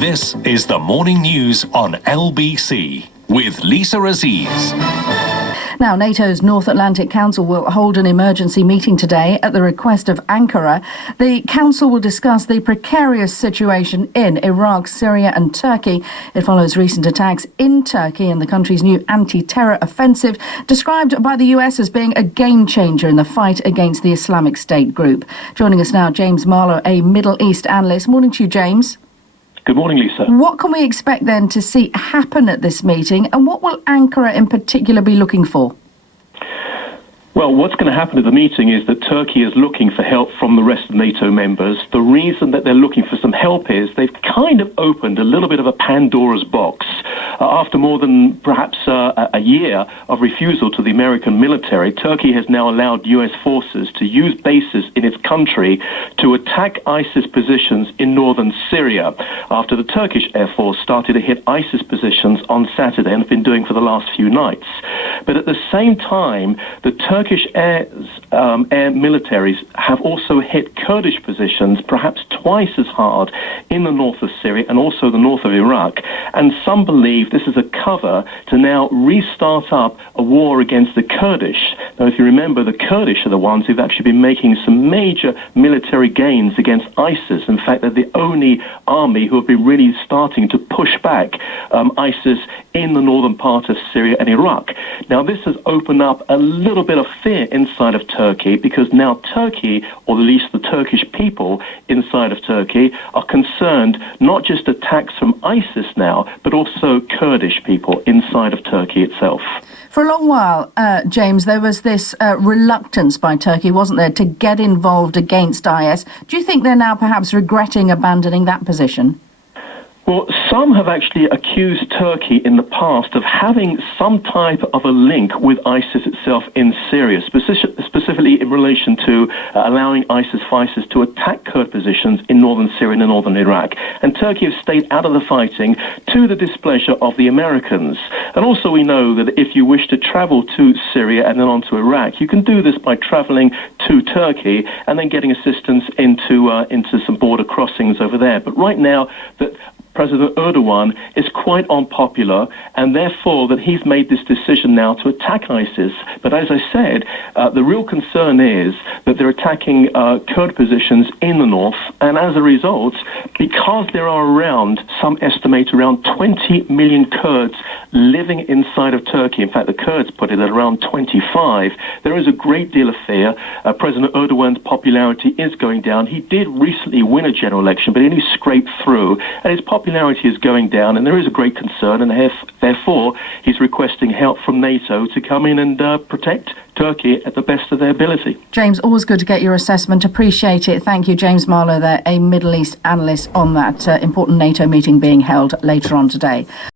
This is the morning news on LBC with Lisa Aziz. Now, NATO's North Atlantic Council will hold an emergency meeting today at the request of Ankara. The council will discuss the precarious situation in Iraq, Syria and Turkey. It follows recent attacks in Turkey and the country's new anti-terror offensive, described by the US as being a game changer in the fight against the Islamic State group. Joining us now, James Marlow, a Middle East analyst. Morning to you, James. Good morning, Lisa. What can we expect then to see happen at this meeting, and what will Ankara in particular be looking for? Well, what's going to happen at the meeting is that Turkey is looking for help from the rest of NATO members. The reason that they're looking for some help is they've kind of opened a little bit of a Pandora's box. After more than perhaps a year of refusal to the American military, Turkey has now allowed US forces to use bases in its country to attack ISIS positions in northern Syria, after the Turkish Air Force started to hit ISIS positions on Saturday and have been doing for the last few nights. But at the same time, the Turkish air militaries have also hit Kurdish positions perhaps twice as hard in the north of Syria and also the north of Iraq. And some believe this is a cover to now restart up a war against the Kurdish. Now, if you remember, the Kurdish are the ones who've actually been making some major military gains against ISIS. In fact, they're the only army who have been really starting to push back ISIS in the northern part of Syria and Iraq. Now, this has opened up a little bit of fear inside of Turkey, because now Turkey, or at least the Turkish people inside of Turkey, are concerned not just attacks from ISIS now, but also Kurdish people inside of Turkey itself. For a long while, James, there was this reluctance by Turkey, wasn't there, to get involved against IS. Do you think they're now perhaps regretting abandoning that position? Well, some have actually accused Turkey in the past of having some type of a link with ISIS itself in Syria, specifically in relation to allowing ISIS fighters to attack Kurd positions in northern Syria and northern Iraq. And Turkey has stayed out of the fighting to the displeasure of the Americans. And also we know that if you wish to travel to Syria and then on to Iraq, you can do this by traveling to Turkey and then getting assistance into some border crossings over there. But right now, that President Erdogan is quite unpopular, and therefore that he's made this decision now to attack ISIS. But as I said, the real concern is that they're attacking Kurd positions in the north, and as a result, because there are some estimate around 20 million Kurds living inside of Turkey. In fact, the Kurds put it at around 25. There is a great deal of fear. President Erdogan's popularity is going down. He did recently win a general election, but he only scraped through, and his popularity is going down, and there is a great concern, and therefore he's requesting help from NATO to come in and protect Turkey at the best of their ability. James, always good to get your assessment. Appreciate it. Thank you, James Marlow there, a Middle East analyst on that important NATO meeting being held later on today.